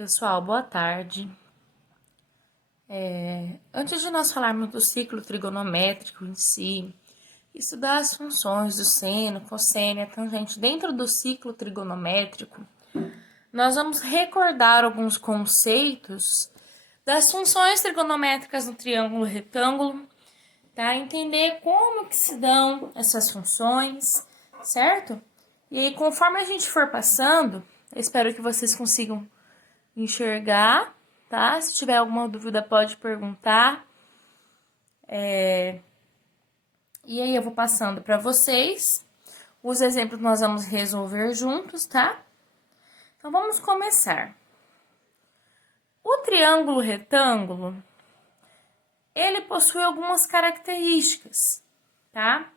Pessoal, boa tarde. Antes de nós falarmos do ciclo trigonométrico em si, estudar as funções do seno, cosseno e tangente dentro do ciclo trigonométrico, nós vamos recordar alguns conceitos das funções trigonométricas no triângulo retângulo, tá? Entender como que se dão essas funções, certo? E aí, conforme a gente for passando, eu espero que vocês consigam enxergar, tá? Se tiver alguma dúvida, pode perguntar. E aí eu vou passando para vocês. Os exemplos nós vamos resolver juntos, tá? Então, vamos começar. O triângulo retângulo, ele possui algumas características, tá?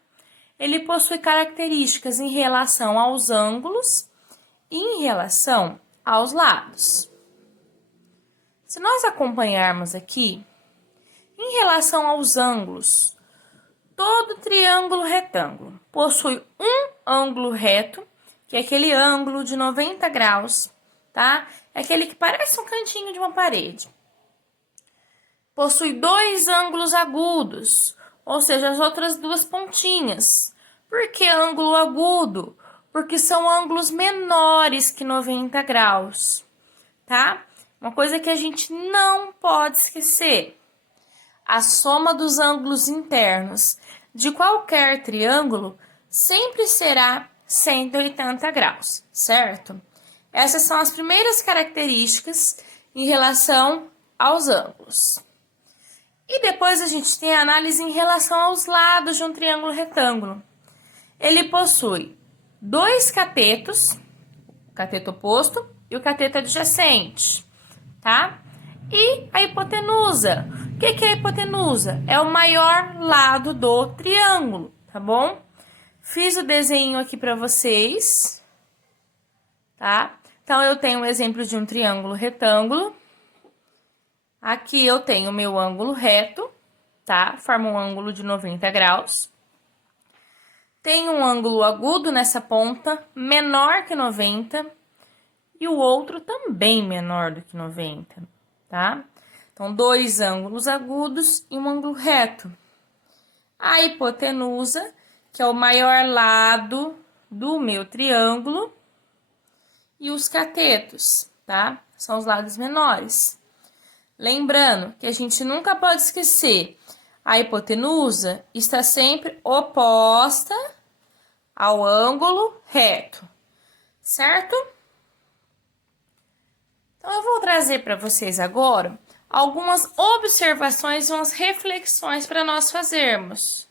Ele possui características em relação aos ângulos e em relação aos lados. Se nós acompanharmos aqui, em relação aos ângulos, todo triângulo retângulo possui um ângulo reto, que é aquele ângulo de 90 graus, tá? É aquele que parece um cantinho de uma parede. Possui dois ângulos agudos, ou seja, as outras duas pontinhas. Por que ângulo agudo? Porque são ângulos menores que 90 graus, tá? Uma coisa que a gente não pode esquecer. A soma dos ângulos internos de qualquer triângulo sempre será 180 graus, certo? Essas são as primeiras características em relação aos ângulos. E depois a gente tem a análise em relação aos lados de um triângulo retângulo. Ele possui dois catetos, o cateto oposto e o cateto adjacente, tá? E a hipotenusa. O que é a hipotenusa? É o maior lado do triângulo, tá bom? Fiz o desenho aqui para vocês, tá? Então, eu tenho um exemplo de um triângulo retângulo. Aqui eu tenho o meu ângulo reto, tá? Forma um ângulo de 90 graus. Tem um ângulo agudo nessa ponta, menor que 90, e o outro também menor do que 90, tá? Então, dois ângulos agudos e um ângulo reto. A hipotenusa, que é o maior lado do meu triângulo, e os catetos, tá? São os lados menores. Lembrando que a gente nunca pode esquecer, a hipotenusa está sempre oposta ao ângulo reto, certo? Então, eu vou trazer para vocês agora algumas observações e umas reflexões para nós fazermos,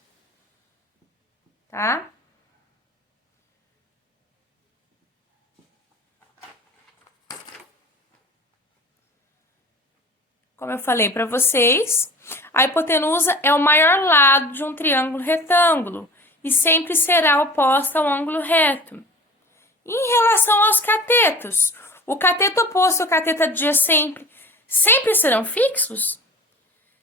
tá? Como eu falei para vocês, a hipotenusa é o maior lado de um triângulo retângulo e sempre será oposta ao ângulo reto. Em relação aos catetos, o cateto oposto e o cateto adjacente sempre serão fixos?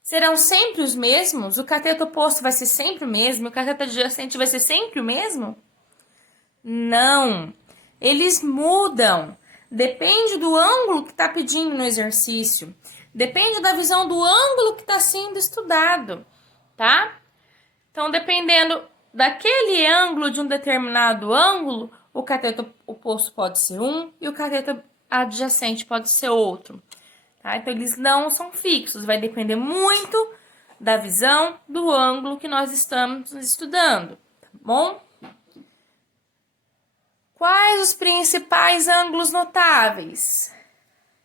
Serão sempre os mesmos? O cateto oposto vai ser sempre o mesmo? O cateto adjacente vai ser sempre o mesmo? Não, eles mudam. Depende do ângulo que está pedindo no exercício. Depende da visão do ângulo que está sendo estudado, tá? Então, dependendo daquele ângulo de um determinado ângulo, o cateto oposto pode ser um e o cateto adjacente pode ser outro, tá? Então, eles não são fixos, vai depender muito da visão do ângulo que nós estamos estudando, tá bom? Quais os principais ângulos notáveis?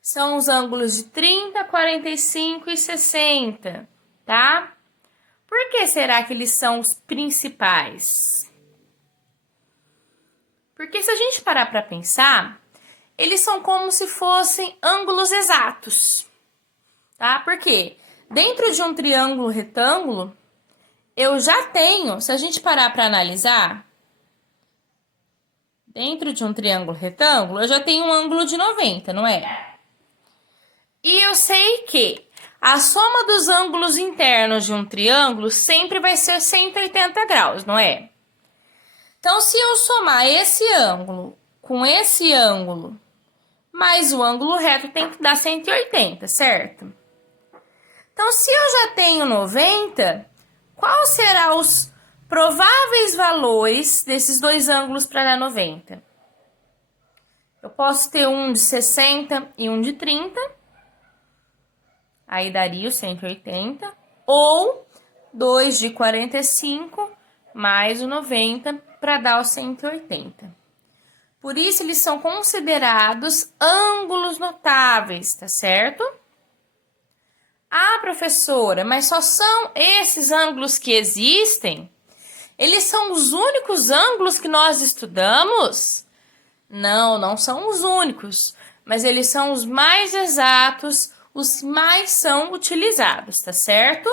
São os ângulos de 30, 45 e 60, tá? Por que será que eles são os principais? Porque se a gente parar para pensar, eles são como se fossem ângulos exatos, tá? Porque dentro de um triângulo retângulo, eu já tenho, se a gente parar para analisar, dentro de um triângulo retângulo, eu já tenho um ângulo de 90, não é? E eu sei que a soma dos ângulos internos de um triângulo sempre vai ser 180 graus, não é? Então, se eu somar esse ângulo com esse ângulo, mais o ângulo reto tem que dar 180, certo? Então, se eu já tenho 90, qual serão os prováveis valores desses dois ângulos para dar 90? Eu posso ter um de 60 e um de 30, aí daria o 180, ou 2 de 45 mais o 90 para dar o 180. Por isso, eles são considerados ângulos notáveis, tá certo? Ah, professora, mas só são esses ângulos que existem? Eles são os únicos ângulos que nós estudamos? Não, não são os únicos, mas eles são os mais exatos, os mais são utilizados, tá certo?